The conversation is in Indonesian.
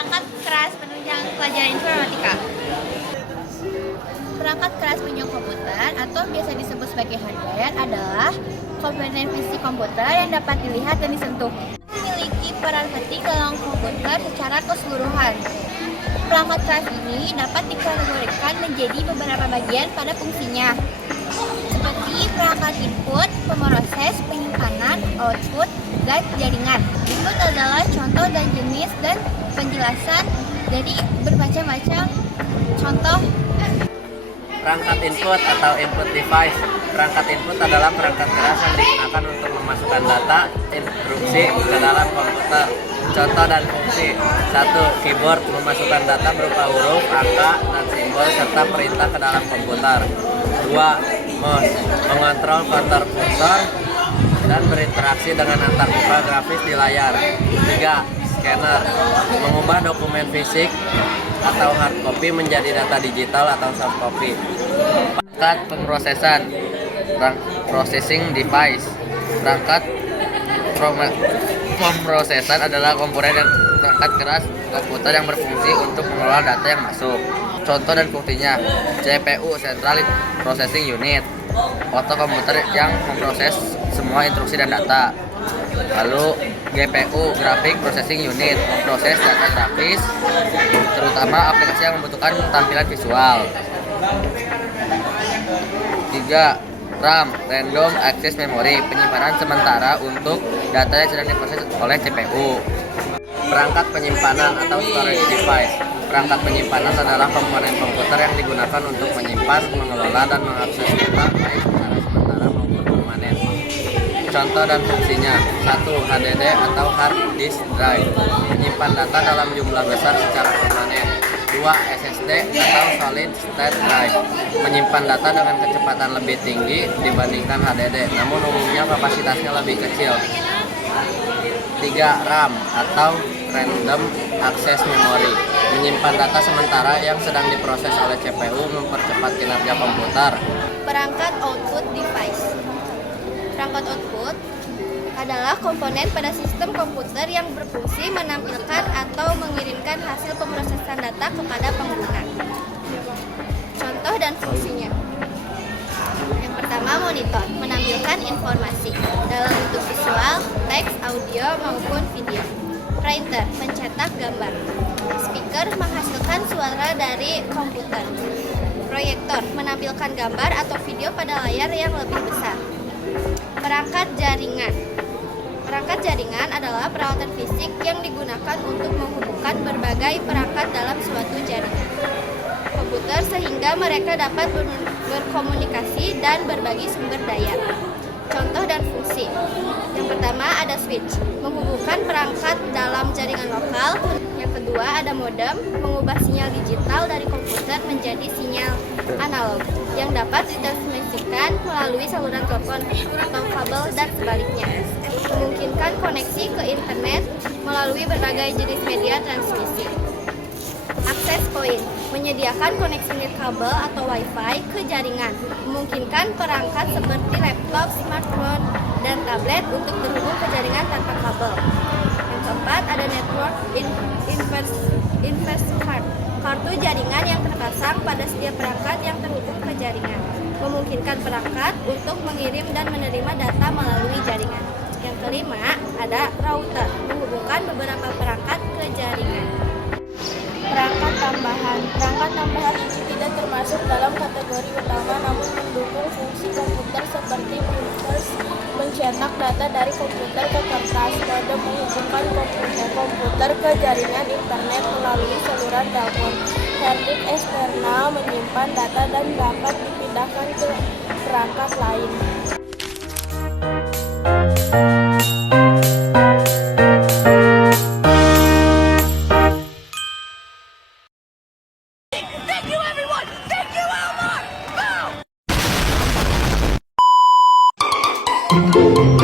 Perangkat keras penunjang pelajaran informatika. Perangkat keras penunjang komputer atau biasa disebut sebagai hardware adalah komponen fisik komputer yang dapat dilihat dan disentuh. Memiliki peran penting dalam komputer secara keseluruhan. Perangkat keras ini dapat dikategorikan menjadi beberapa bagian pada fungsinya, seperti perangkat input, pemroses, penyimpanan, output, dan jaringan. Input adalah contoh dan jenis dan penjelasan dari bermacam-macam contoh. Perangkat input atau input device. Perangkat input adalah perangkat keras yang digunakan untuk memasukkan data instruksi ke dalam komputer. Contoh dan fungsi: 1. Keyboard memasukkan data berupa huruf, angka, dan simbol serta perintah ke dalam komputer. 2. Mouse mengontrol kontur kursor dan berinteraksi dengan antar muka grafis di layar. 3. Scanner mengubah dokumen fisik atau hard copy menjadi data digital atau soft copy. Perangkat pemrosesan, processing device. Perangkat pemrosesan adalah komponen dan perangkat keras komputer yang berfungsi untuk mengelola data yang masuk. Contoh dan fungsinya: CPU (Central Processing Unit), otak komputer yang memproses semua instruksi dan data. Lalu GPU (Graphic Processing Unit), memproses data grafis, terutama aplikasi yang membutuhkan tampilan visual. 3. RAM (Random Access Memory), penyimpanan sementara untuk data yang sedang diproses oleh CPU. Perangkat penyimpanan atau storage device. Perangkat penyimpanan adalah komponen komputer yang digunakan untuk menyimpan, mengelola, dan mengakses data baik secara sementara maupun permanen. Contoh dan fungsinya: 1. HDD atau hard disk drive, menyimpan data dalam jumlah besar secara permanen. 2. SSD atau solid state drive, menyimpan data dengan kecepatan lebih tinggi dibandingkan HDD, namun umumnya kapasitasnya lebih kecil. 3. RAM atau random access memory, menyimpan data sementara yang sedang diproses oleh CPU, mempercepat kinerja komputer. Perangkat output device. Perangkat output adalah komponen pada sistem komputer yang berfungsi menampilkan atau mengirimkan hasil pemrosesan data kepada pengguna. Contoh dan fungsinya: yang pertama, monitor menampilkan informasi dalam bentuk visual, teks, audio, maupun video. Printer mencetak gambar. Speaker menghasilkan suara dari komputer. Proyektor menampilkan gambar atau video pada layar yang lebih besar. Perangkat jaringan. Perangkat jaringan adalah peralatan fisik yang digunakan untuk menghubungkan berbagai perangkat dalam suatu jaringan komputer sehingga mereka dapat berkomunikasi dan berbagi sumber daya. Contoh dan fungsi: yang pertama ada switch, menghubungkan perangkat dalam jaringan lokal. Yang kedua ada modem, mengubah sinyal digital dari komputer menjadi sinyal analog yang dapat ditransmisikan melalui saluran telepon atau kabel dan sebaliknya. Memungkinkan koneksi ke internet melalui berbagai jenis media transmisi. Access point, menyediakan koneksi nirkabel atau wifi ke jaringan, memungkinkan perangkat seperti laptop, smartphone, dan tablet untuk terhubung ke jaringan tanpa kabel. Yang keempat ada network interface card, kartu jaringan yang terpasang pada setiap perangkat yang terhubung ke jaringan, memungkinkan perangkat untuk mengirim dan menerima data melalui jaringan. Yang kelima ada router, menghubungkan beberapa perangkat ke jaringan. Perangkat tambahan. Perangkat tambahan ini tidak termasuk dalam kategori utama namun mendukung fungsi komputer seperti printers, mencetak data dari komputer ke kertas, modem menghubungkan komputer ke jaringan internet melalui saluran telepon, hard disk eksternal menyimpan data dan dapat dipindahkan ke perangkat lain. Thank you, Elmore! Go!